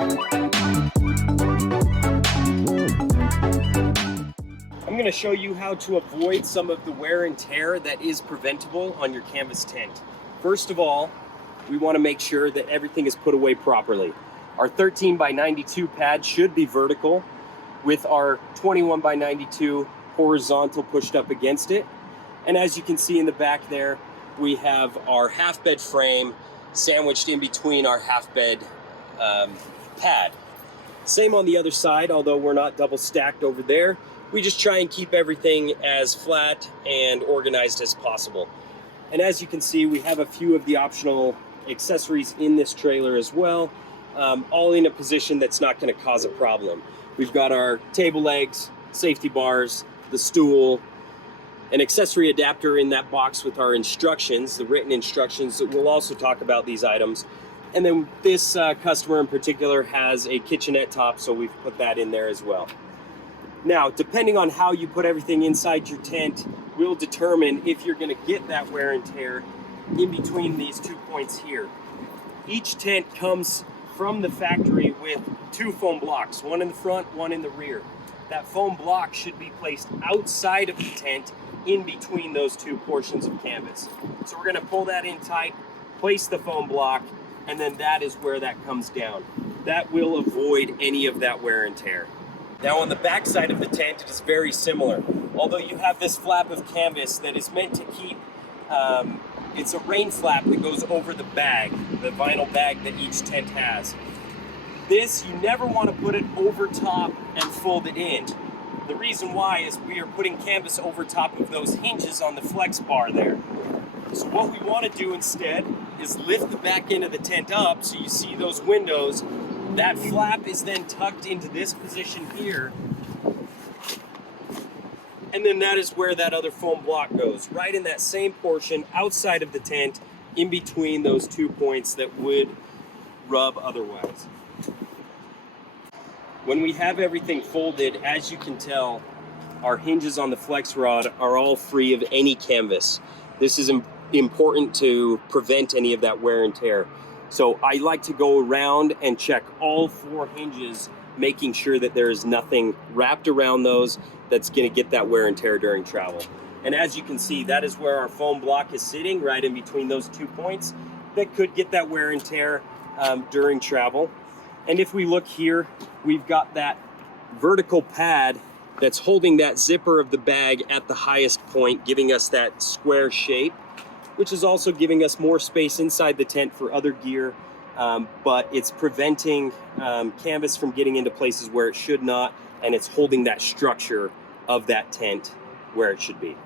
I'm going to show you how to avoid some of the wear and tear that is preventable on your canvas tent. First of all, we want to make sure that everything is put away properly. Our 13 by 92 pad should be vertical with our 21 by 92 horizontal pushed up against it. And as you can see in the back there, we have our half bed frame sandwiched in between our half bed pad. Same on the other side, although we're not double stacked over there. We just try and keep everything as flat and organized as possible. And as you can see, we have a few of the optional accessories in this trailer as well, all in a position that's not going to cause a problem. We've got our table legs, safety bars, the stool, an accessory adapter in that box with our instructions, the written instructions. We'll also talk about these items. And then this customer in particular has a kitchenette top, so we've put that in there as well. Now, depending on how you put everything inside your tent will determine if you're going to get that wear and tear in between these 2 points here. Each tent comes from the factory with 2 foam blocks, one in the front, one in the rear. That foam block should be placed outside of the tent in between those 2 portions of canvas. So we're going to pull that in tight, place the foam block, and then that is where that comes down. That will avoid any of that wear and tear. Now on the back side of the tent, it is very similar. Although you have this flap of canvas that is meant to keep, it's a rain flap that goes over the bag, the vinyl bag that each tent has. This, you never want to put it over top and fold it in. The reason why is we are putting canvas over top of those hinges on the flex bar there. So what we want to do instead is lift the back end of the tent up so you see those windows. That flap is then tucked into this position here. And then that is where that other foam block goes, right in that same portion outside of the tent, in between those 2 points that would rub otherwise. When we have everything folded, as you can tell, our hinges on the flex rod are all free of any canvas. This is important to prevent any of that wear and tear. So I like to go around and check all 4 hinges, making sure that there is nothing wrapped around those that's going to get that wear and tear during travel. And as you can see, that is where our foam block is sitting, right in between those 2 points that could get that wear and tear during travel. And if we look here, we've got that vertical pad that's holding that zipper of the bag at the highest point, giving us that square shape, which is also giving us more space inside the tent for other gear, but it's preventing canvas from getting into places where it should not, and it's holding that structure of that tent where it should be.